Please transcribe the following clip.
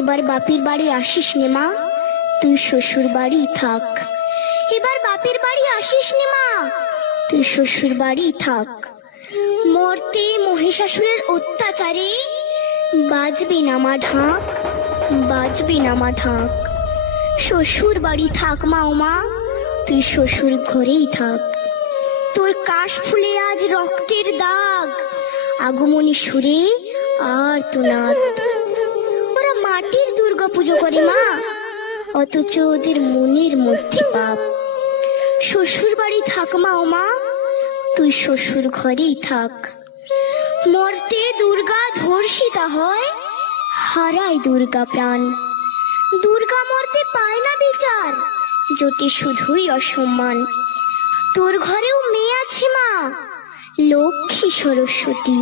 এবার বাপের বাড়ি আসিস নে মা, তুই শ্বশুর বাড়ি থাক। এবার বাপের বাড়ি আসিস নে মা, তুই শ্বশুর বাড়ি থাক। মর্তে মহিষাসুরের অত্যাচারে বাজবে না মা ঢাক, বাজবে না মা ঢাক। শ্বশুর বাড়ি থাক মা ও মা, তুই শ্বশুর ঘরেই থাক। তোর কাশ ফুলে আজ রক্তের দাগ, আগমনী সুরে আর তো নাদ। ওরা মাটির দুর্গা পুজো করে মা, অথচ ওদের মনের মধ্যে পাপ। শ্বশুর বাড়ি থাক মা ও মা, তুই শ্বশুর ঘরেই থাক। মর্তে দুর্গা ধর্ষিতা হয়, হারায় দুর্গা প্রাণ। দুর্গা মর্তে পায় না বিচার, জোটে শুধুই অসম্মান। তোর ঘরেও মেয়ে আছে মা, লক্ষ্মী সরস্বতী।